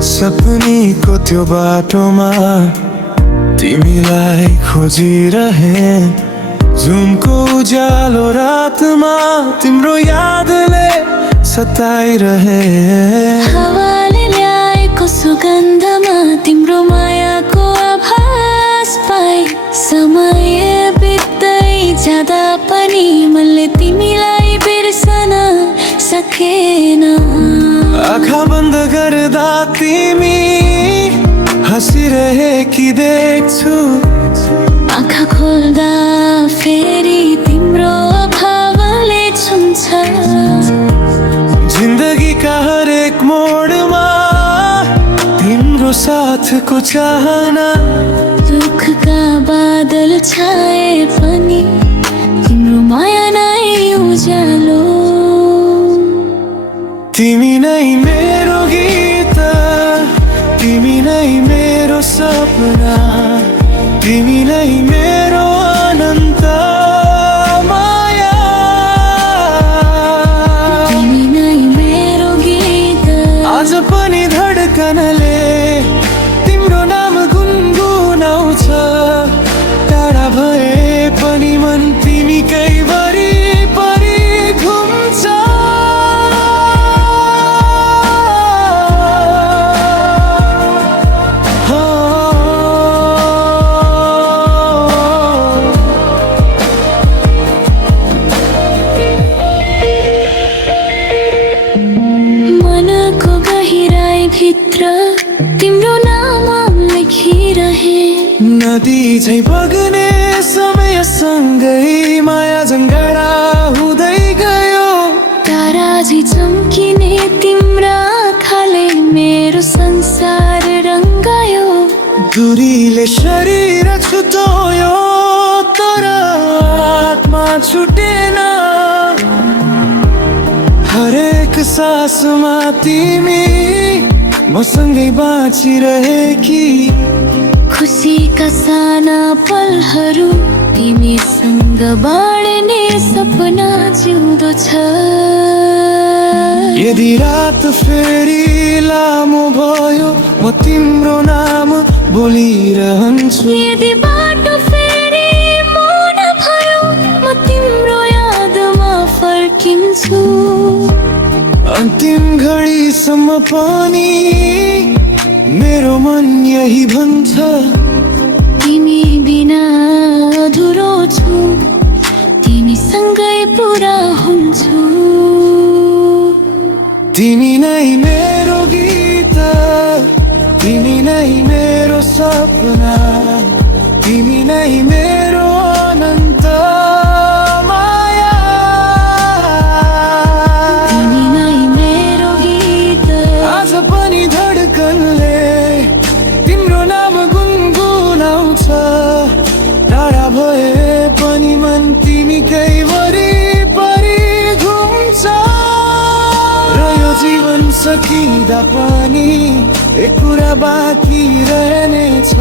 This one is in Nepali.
सपनीको त्यो बाटोमा तिमीलाई खोजिरहे। जुनको उज्यालो रातमा तिम्रो यादले सताइरहे। हावाले ल्याएको सुगन्धमा तिम्रो मायाको आभास पाए। समय बित्दै जाँदा पनि मैले तिमीलाई बिर्सन सकेन। आँखा बन्द गर्दा तिमी हँसिरहेकी देख्छु। आँखा खोल्दा फेरि तिम्रो अभावले छुन्छ। जिन्दगीका हरेक मोडमा तिम्रो साथको चाहना। दुःखका बादल छाए पनि तिम्रो माया नै उज्यालो। तिमी नै मेरो गीत, तिमी नै मेरो सपना, तिमी नै मेरो अनन्त माया। तिमी नै मेरो गीत, आज पनि धडकनले तिम्रो नाम गुनगुनाउँछ। टाढा भए पनि मन तिमीकै वरिपरि घुम्छ। मनको गहिराई भित्र तिम्रो नाम लेखिरहे। नदी झै बग्ने समयसँगै माया झङ्गडा हुँदै गयो। तारा झै चम्किने तिम्रा आँखाले मेरो संसार रङ्गायो। दूरीले शरीर छुट्यायो तर आत्मा छुटेन। हरेक सासमा तिमी मसँगै बाँचिरहेकी। खुसीका साना पलहरू तिमीसँग बाँड्ने सपना जिउँदो छ। यदि रात फेरि लामो भयो म तिम्रो नाम बोलिरहन्छु। यदि बाटो फेरि मौन भयो म तिम्रो यादमा फर्किन्छु। अन्तिम घडीसम्म पनि मेरो मन यही भन्छ। तिमी बिना अधुरो छु, तिमीसँगै पुरा हुन्छु। तिमी नै मेरो गीत, तिमी नै मेरो सपना, तिमी नै मेरो अनन्त माया। तिमी नै मेरो गीत, आज पनि धडकनले तिम्रो नाम गुनगुनाउँछ। टाढा भए पनि मन तिमीकै वरिपरि घुम्छ। र यो जीवन सकिँदा पनि एक कुरा बाँकी रहनेछ।